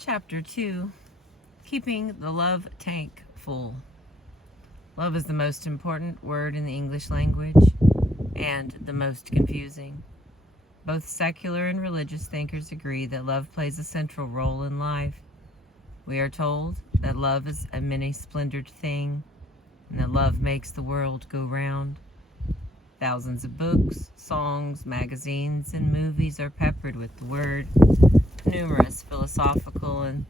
Chapter 2, Keeping the Love Tank Full. Love is the most important word in the English language and the most confusing. Both secular and religious thinkers agree that love plays a central role in life. We are told that love is a many-splendored thing and that love makes the world go round. Thousands of books, songs, magazines, and movies are peppered with the word. Numerous philosophical and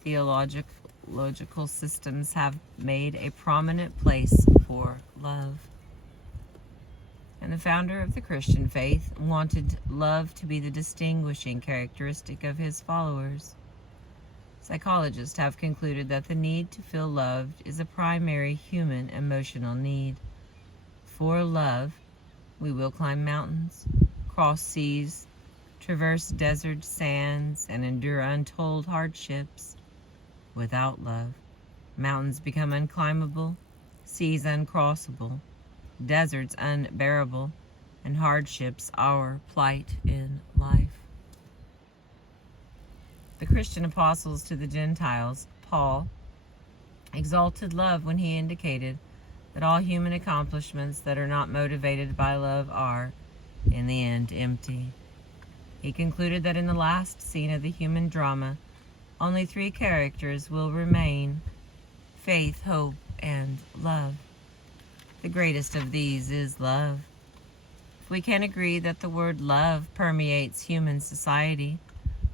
theological systems have made a prominent place for love. And the founder of the Christian faith wanted love to be the distinguishing characteristic of his followers. Psychologists have concluded that the need to feel loved is a primary human emotional need. For love, we will climb mountains, cross seas, traverse desert sands, and endure untold hardships. Without love, mountains become unclimbable, seas uncrossable, deserts unbearable, and hardships our plight in life. The Christian apostles to the Gentiles, Paul, exalted love when he indicated that all human accomplishments that are not motivated by love are, in the end, empty. He concluded that in the last scene of the human drama, only three characters will remain: faith, hope, and love. The greatest of these is love. If we can agree that the word love permeates human society,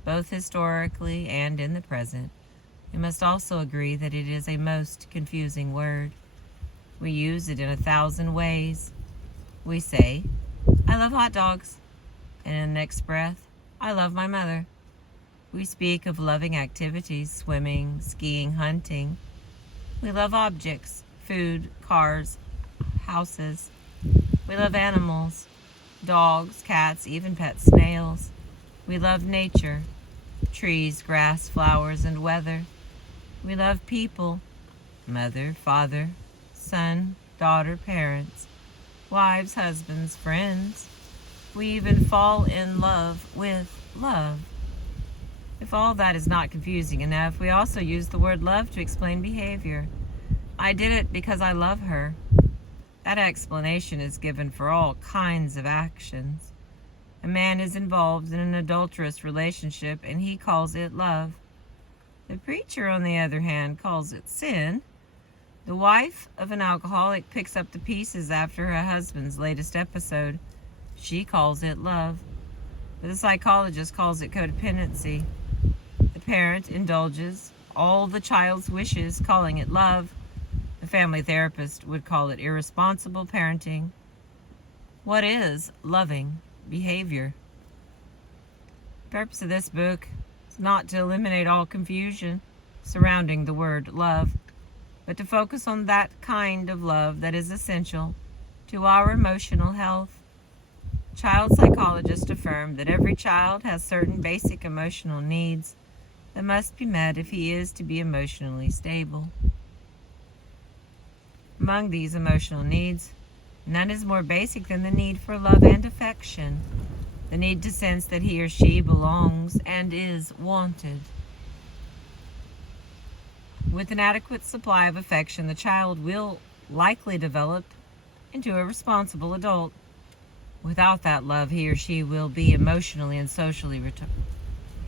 both historically and in the present, we must also agree that it is a most confusing word. We use it in 1,000 ways. We say, "I love hot dogs," and in the next breath, "I love my mother." We speak of loving activities, swimming, skiing, hunting. We love objects, food, cars, houses. We love animals, dogs, cats, even pet snails. We love nature, trees, grass, flowers, and weather. We love people, mother, father, son, daughter, parents, wives, husbands, friends. We even fall in love with love. If all that is not confusing enough, we also use the word love to explain behavior. I did it because I love her. That explanation is given for all kinds of actions. A man is involved in an adulterous relationship and he calls it love. The preacher, on the other hand, calls it sin. The wife of an alcoholic picks up the pieces after her husband's latest episode. She calls it love. But the psychologist calls it codependency. The parent indulges all the child's wishes, calling it love. The family therapist would call it irresponsible parenting. What is loving behavior? The purpose of this book is not to eliminate all confusion surrounding the word love, but to focus on that kind of love that is essential to our emotional health. Child psychologists affirm that every child has certain basic emotional needs that must be met if he is to be emotionally stable. Among these emotional needs, none is more basic than the need for love and affection, the need to sense that he or she belongs and is wanted. With an adequate supply of affection, the child will likely develop into a responsible adult. Without that love, he or she will be emotionally and socially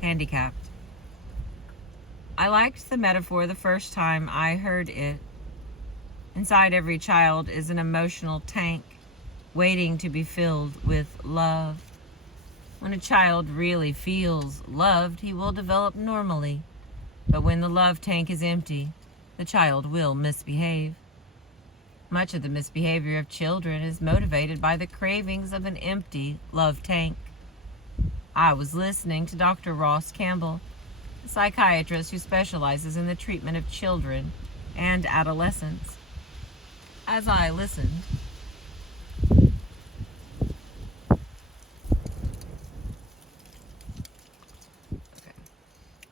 handicapped. I liked the metaphor the first time I heard it. Inside every child is an emotional tank waiting to be filled with love. When a child really feels loved, he will develop normally. But when the love tank is empty, the child will misbehave. Much of the misbehavior of children is motivated by the cravings of an empty love tank. I was listening to Dr. Ross Campbell, a psychiatrist who specializes in the treatment of children and adolescents. As I listened,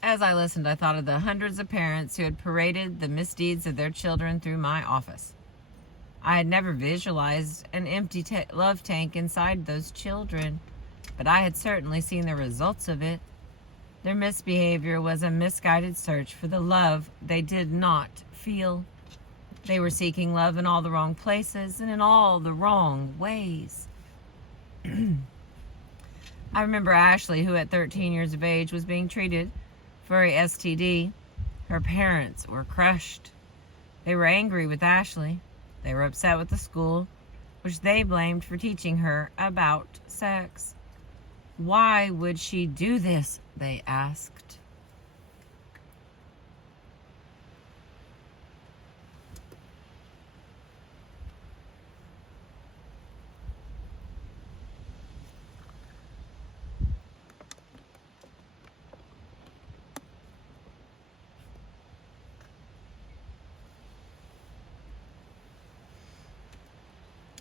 I thought of the hundreds of parents who had paraded the misdeeds of their children through my office. I had never visualized an empty love tank inside those children, but I had certainly seen the results of it. Their misbehavior was a misguided search for the love they did not feel. They were seeking love in all the wrong places and in all the wrong ways. I remember Ashley, who at 13 years of age was being treated for a STD. Her parents were crushed. They were angry with Ashley. They were upset with the school, which they blamed for teaching her about sex. Why would she do this? They asked.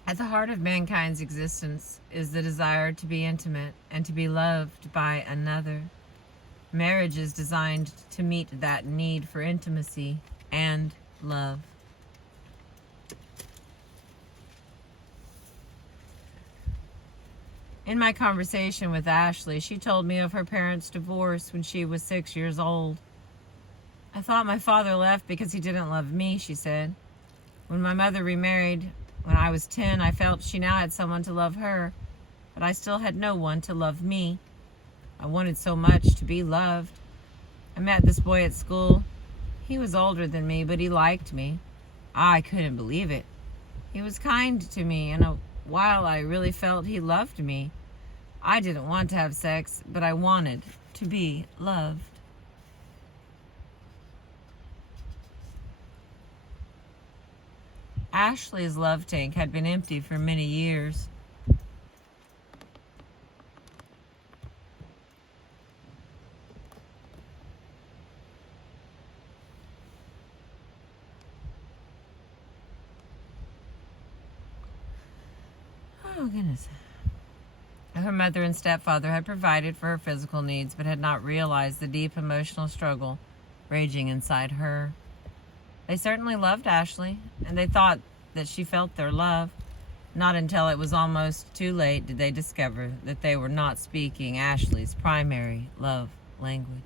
At the heart of mankind's existence is the desire to be intimate and to be loved by another. Marriage is designed to meet that need for intimacy and love. In my conversation with Ashley, she told me of her parents' divorce when she was 6 years old. I thought my father left because he didn't love me, she said. When my mother remarried, when I was 10, I felt she now had someone to love her, but I still had no one to love me. I wanted so much to be loved. I met this boy at school. He was older than me, but he liked me. I couldn't believe it. He was kind to me, and while I really felt he loved me, I didn't want to have sex, but I wanted to be loved. Ashley's love tank had been empty for many years. Oh, goodness. Her mother and stepfather had provided for her physical needs, but had not realized the deep emotional struggle raging inside her. They certainly loved Ashley, and they thought that she felt their love. Not until it was almost too late did they discover that they were not speaking Ashley's primary love language.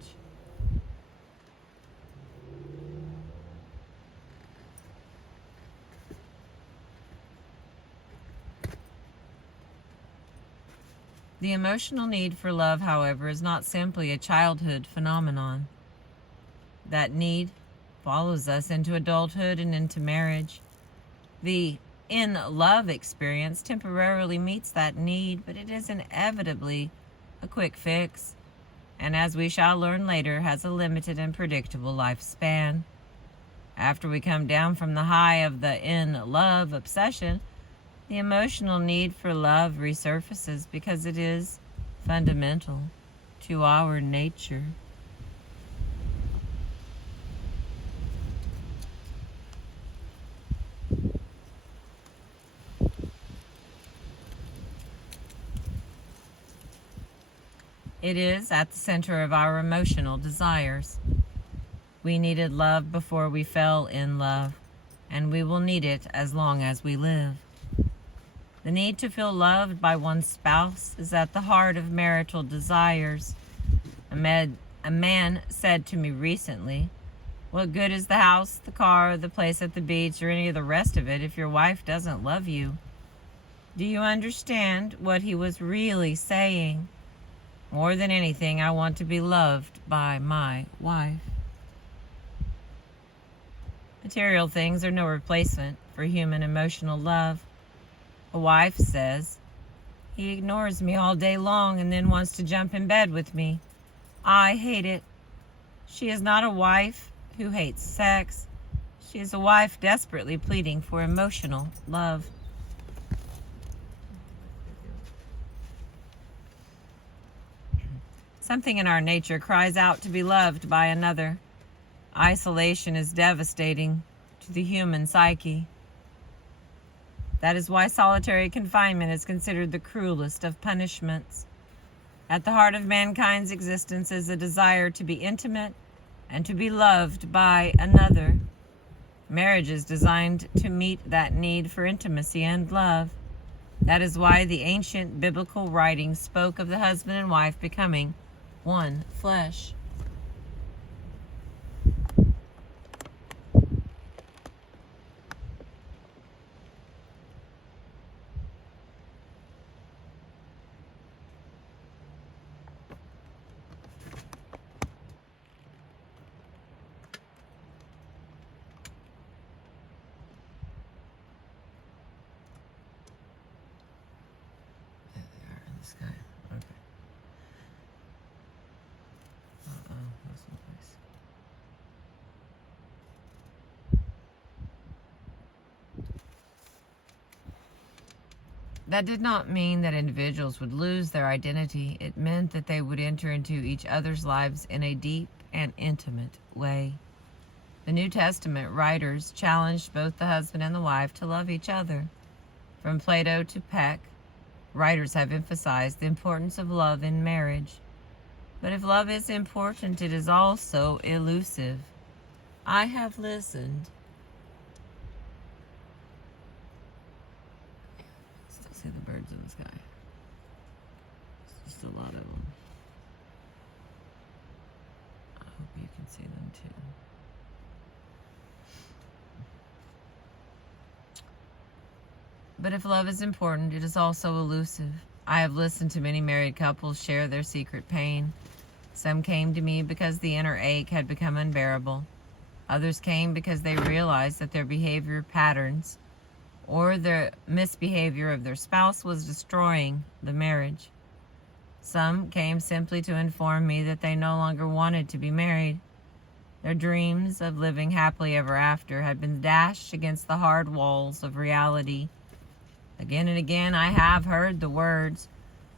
The emotional need for love, however, is not simply a childhood phenomenon. That need follows us into adulthood and into marriage. The in-love experience temporarily meets that need, but it is inevitably a quick fix, and as we shall learn later, has a limited and predictable lifespan. After we come down from the high of the in-love obsession, the emotional need for love resurfaces because it is fundamental to our nature. It is at the center of our emotional desires. We needed love before we fell in love, and we will need it as long as we live. The need to feel loved by one's spouse is at the heart of marital desires. A man said to me recently, "What good is the house, the car, the place at the beach, or any of the rest of it if your wife doesn't love you?" Do you understand what he was really saying? More than anything, I want to be loved by my wife. Material things are no replacement for human emotional love. A wife says, "He ignores me all day long and then wants to jump in bed with me. I hate it." She is not a wife who hates sex. She is a wife desperately pleading for emotional love. Something in our nature cries out to be loved by another. Isolation is devastating to the human psyche. That is why solitary confinement is considered the cruelest of punishments. At the heart of mankind's existence is a desire to be intimate and to be loved by another. Marriage is designed to meet that need for intimacy and love. That is why the ancient biblical writings spoke of the husband and wife becoming one flesh. There they are in the sky. Okay. That's one place. That did not mean that individuals would lose their identity. It meant that they would enter into each other's lives in a deep and intimate way. The New Testament writers challenged both the husband and the wife to love each other. From Plato to Peck, writers have emphasized the importance of love in marriage. But if love is important, it is also elusive. I have listened. Still see the birds in the sky. There's just a lot of them. I hope you can see them too. But if love is important, it is also elusive. I have listened to many married couples share their secret pain. Some came to me because the inner ache had become unbearable. Others came because they realized that their behavior patterns or the misbehavior of their spouse was destroying the marriage. Some came simply to inform me that they no longer wanted to be married. Their dreams of living happily ever after had been dashed against the hard walls of reality. Again and again, I have heard the words,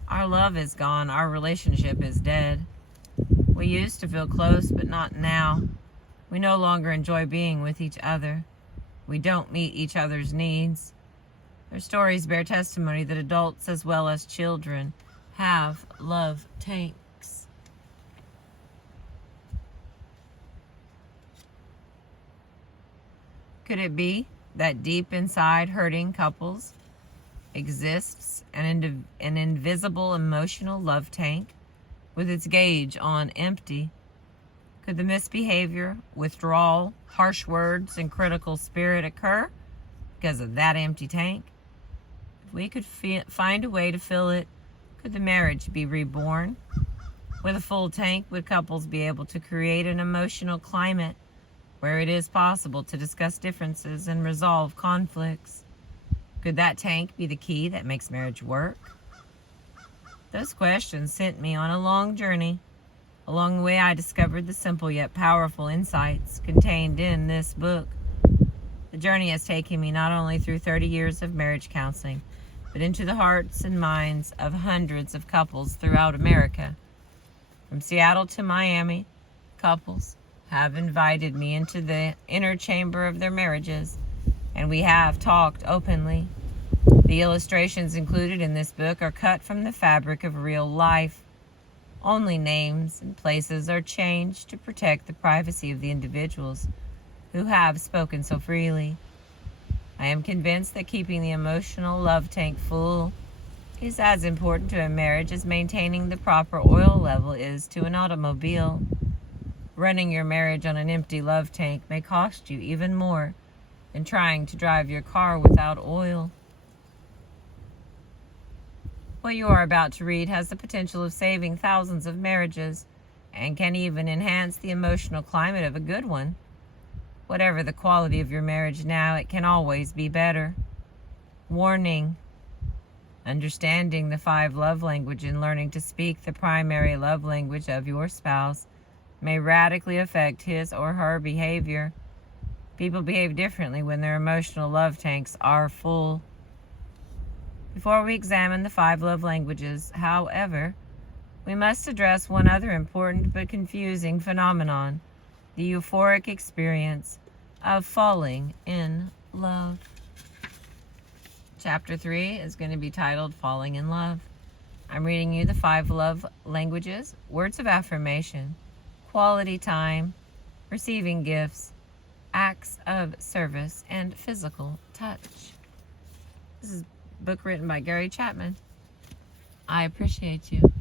"Our love is gone, our relationship is dead. We used to feel close, but not now. We no longer enjoy being with each other. We don't meet each other's needs." Their stories bear testimony that adults as well as children have love tanks. Could it be that deep inside hurting couples exists an invisible emotional love tank with its gauge on empty? Could the misbehavior, withdrawal, harsh words, and critical spirit occur because of that empty tank? If we could find a way to fill it, could the marriage be reborn? With a full tank, would couples be able to create an emotional climate where it is possible to discuss differences and resolve conflicts? Could that tank be the key that makes marriage work? Those questions sent me on a long journey. Along the way, I discovered the simple yet powerful insights contained in this book. The journey has taken me not only through 30 years of marriage counseling, but into the hearts and minds of hundreds of couples throughout America. From Seattle to Miami, couples have invited me into the inner chamber of their marriages, and we have talked openly. The illustrations included in this book are cut from the fabric of real life. Only names and places are changed to protect the privacy of the individuals who have spoken so freely. I am convinced that keeping the emotional love tank full is as important to a marriage as maintaining the proper oil level is to an automobile. Running your marriage on an empty love tank may cost you even more than trying to drive your car without oil. What you are about to read has the potential of saving thousands of marriages and can even enhance the emotional climate of a good one. Whatever the quality of your marriage now, it can always be better. Warning: understanding the 5 love languages and learning to speak the primary love language of your spouse may radically affect his or her behavior. People behave differently when their emotional love tanks are full. Before we examine the 5 love languages, however, we must address one other important but confusing phenomenon: the euphoric experience of falling in love. Chapter 3 is going to be titled Falling in Love. I'm reading you the 5 love languages: words of affirmation, quality time, receiving gifts, acts of service, and physical touch. This is a book written by Gary Chapman. I appreciate you.